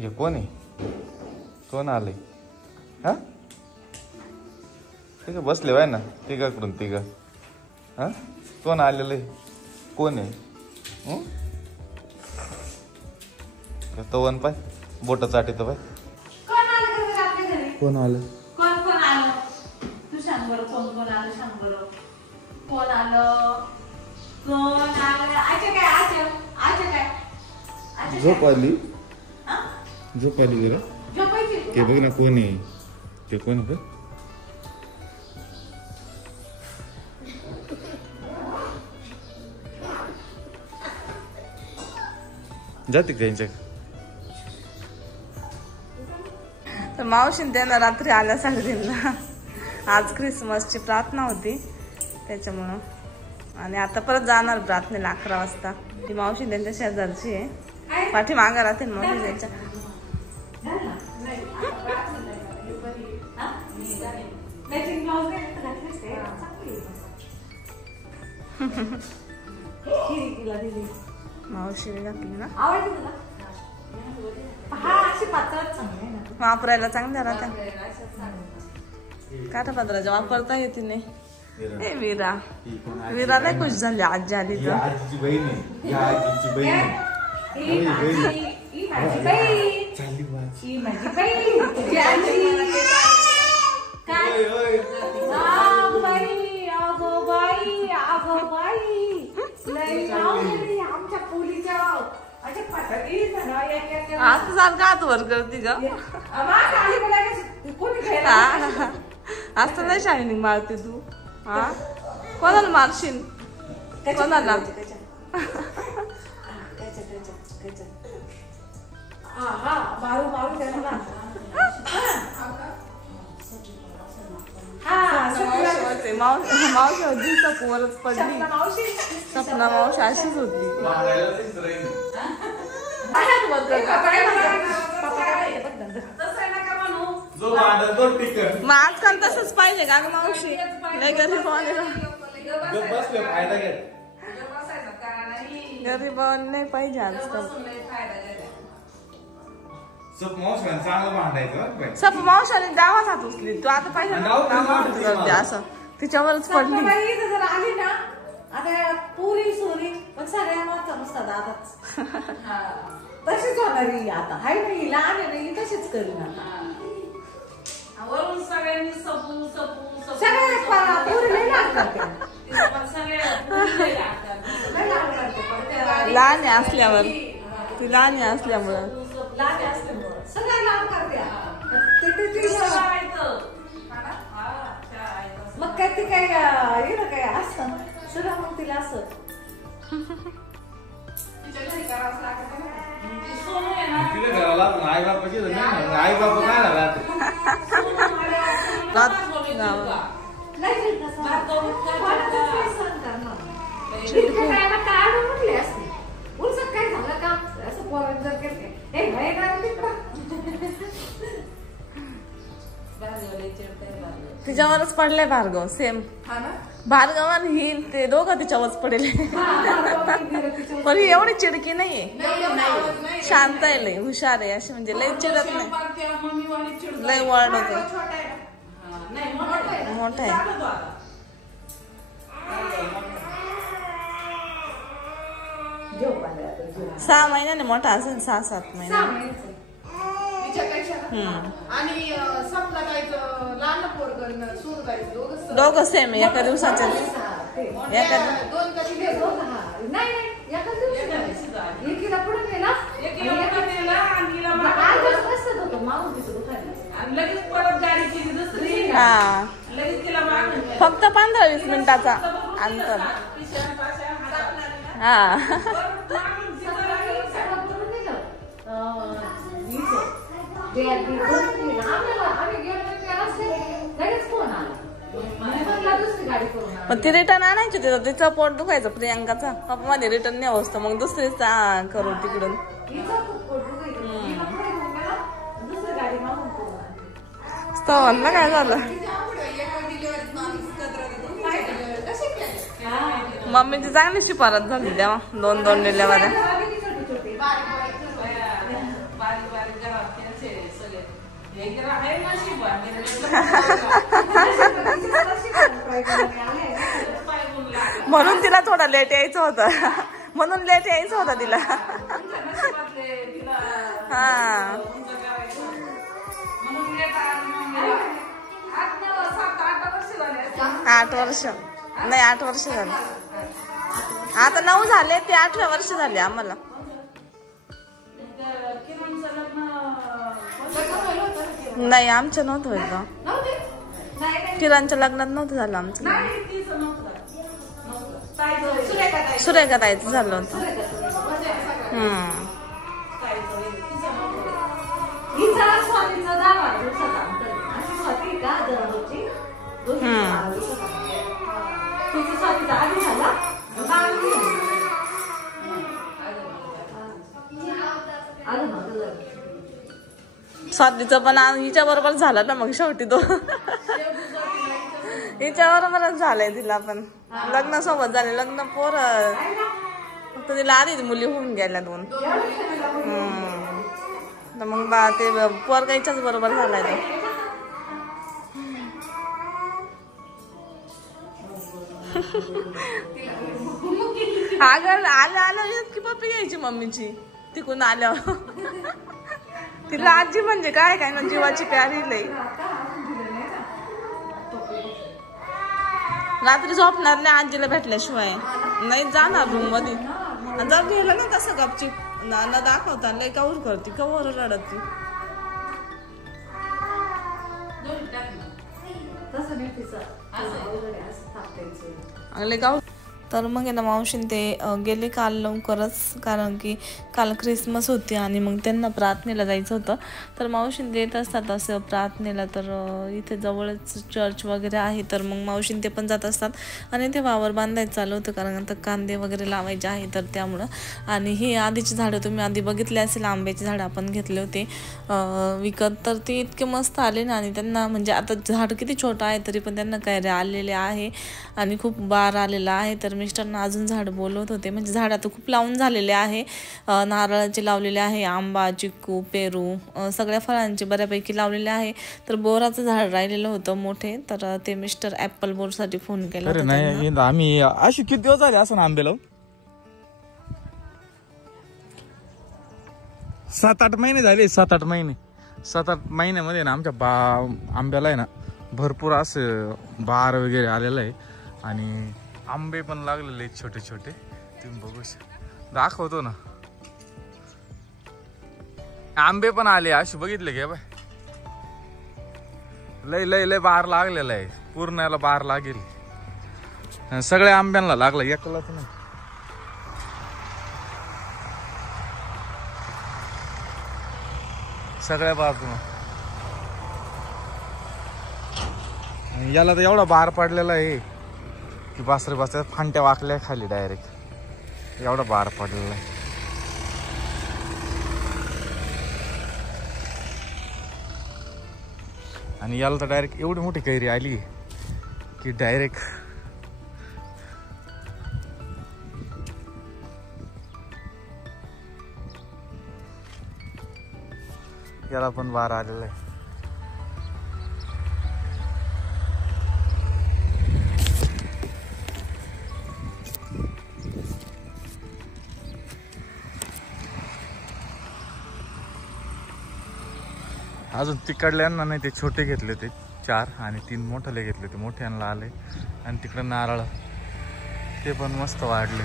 हे कोण आहे? कोण आले? हा ठीक आहे बसले बाय ना तिघाकडून तिघ. हा कोण आलेलं आहे? कोण आहे? तवन पाय बोट चाटीत पाय. कोण आलं? तू सांग बरं कोण आलं सांग बरं. कोण आलं? काय झोप आली? झोप आली रे? ते बघ ना कोण आहे ते. कोण आहे? जाते त्यांच्या तर मावशीन त्यांना रात्री आल्या सांगितलं. आज क्रिसमसची प्रार्थना होती त्याच्यामुळं. आणि आता परत जाणार प्रार्थनेला 11 वाजता. ती मावशी त्यांच्या शेजारची आहे. पाठीमागं राहते मावशी त्यांच्या. मावशीने घातली ना वापरायला चांगल्या राहत्या. काठापदराच्या वापरता येते नाही. ए वीरा वीरा लय खुश झाली आजी आली तर. आजीची बहीण आहे. आजीची बहीण आहे. असं सारखं हात वर करते ग. असं नाही शायनिंग मारते तू. हा कोणाला मारशील? कोणाला? मावशी होती सपवरच पडली. सपना मावशी अशीच होती. मग आजकाल तसंच पाहिजे का ग मावशी? नाही गरीब गरीब नाही पाहिजे आजकाल. सप मावशाने जावाच हात उचली. तू आता पाहिजे असं तिच्यावरच पडली. आली ना आता पुरी सोरी पण सगळ्या माता नुसता दादाच. तशीच होणार ही आता. हाय नाही लहान आहे नाही तशीच करीन आता. वरून सगळ्यांनी सपू सपू सगळ्या पुरी नाही लागतात. लहान असल्यावर ती लहान असल्यामुळं सगळ्या लाभ करते. मग काय ती काय येणं काय असं सगळं मग तिला असं आई बापा काय राहते काय झालं का असं पोरांनी जर केलं तिच्यावरच पडले भार्गव. सेम भार्गव आणि ही ते दोघं तिच्यावरच पडले. पण ही एवढी चिडकी नाहीये. शांत आहे लय हुशार आहे अशी. म्हणजे लय चिडत नाही. लय वळण होते. मोठा आहे. 6 महिन्याने मोठा असेल. 6-7 महिने. दोघं सेम एका दिवसाचे. हा फक्त 15-20 मिनिटाचा अंतर. हा पण ती रिटर्न आणायची. तिचं पोट दुखायचं प्रियांकाचा. पप्पा मध्ये रिटर्न नाही होत मग दुसरीच करू तिकडून. स्तवन काय झालं? मम्मीची चांगली शिफारत झाली तेव्हा 2-2 डिलेवऱ्या. म्हणून तिला थोडा लेट यायचं होतं. म्हणून लेट यायचं होतं तिला. हा 8 वर्ष नाही 8 वर्ष झाले. आता 9 झाले ते 8व्या वर्ष झाले आम्हाला. नाही आमचं नव्हतं व्हायचं. किरणच्या लग्नात नव्हतं झालं आमचं. सुरेखा ताईचं झालं होतं. स्वातीचं पण हिच्या बरोबर झालं ना मग शेवटी तो. हिच्या बरोबरच झालंय तिला पण. लग्न सोबत झाले. लग्न पोर फक्त तिला आधी मुली होऊन गेल्या 2. तर मग ते पोरगाईच्याच बरोबर झालाय तो. अगं आलं इतकी पप्पी घ्यायची मम्मीची तिकून आल्यावर. तिला आजी म्हणजे काय काय ना जीवाची प्यारी लई. रात्री झोपणार नाही आजीला भेटल्याशिवाय. नाही जाणार रूम मध्ये. जर गेलं ना तसं गपचीप न दाखवता लई कवर करते. कवर रडत ती. तर मग आहे ना मावशीन ते गेले काल लवकरच. कारण की काल क्रिसमस होती आणि मग त्यांना प्रार्थनेला जायचं होतं. तर मावशीन देत असतात असं प्रार्थनेला. तर इथे जवळच चर्च वगैरे आहे. तर मग मावशीन ते पण जात असतात. आणि ते वावर बांधायचं चालू होतं कारण आता कांदे वगैरे लावायचे आहे. तर त्यामुळं. आणि ही आधीची झाडं तुम्ही आधी बघितले असेल. आंब्याची झाडं आपण घेतले होते विकत. तर ते इतके मस्त आले ना. आणि त्यांना म्हणजे आता झाड किती छोटं आहे तरी पण त्यांना कैरे आलेले आहे आणि खूप बार आलेला आहे. तर मिस्टरना अजून झाड बोलवत होते. म्हणजे झाड आता खूप लावून झालेले आहे. नारळाचे लावलेले आहे. आंबा, चिक्कू, पेरू सगळ्या फळांचे बऱ्यापैकी लावलेले आहे. तर बोराचं झाड राहिलेलं होतं मोठे. तर ते मिस्टर ऍपल बोरसाठी फोन केला होता. नाही आम्ही अशी किती दिवस झाले असं आंबे लावून? 7-8 महिने झाले. 7-8 महिने. 7-8 महिन्यामध्ये ना आमच्या आंब्याला आहे ना भरपूर असं बार वगैरे आलेलं आहे. आणि आंबे पण लागलेले छोटे छोटे. तुम्ही बघू शकता. दाखवतो ना. आंबे पण आले असे बघितले घे बाय. लय लय लय बार लागलेला आहे. पूर्ण याला बार लागेल. सगळ्या आंब्यांना लागला एकलाच नाही. सगळ्या बाजून. याला तर एवढा बार पडलेला आहे की बासरे फांट्या वाकल्या खाली डायरेक्ट. एवढा बार पडलेला आहे. आणि याला तर डायरेक्ट एवढी मोठी कैरी आली की डायरेक्ट याला पण बार आलेला आहे. अजून तिकडल्यांना नाही. ते छोटे घेतले ते 4 आणि 3 मोठे घेतले. ते मोठ्यांना आले. आणि तिकडे नारळ ते पण मस्त वाढले.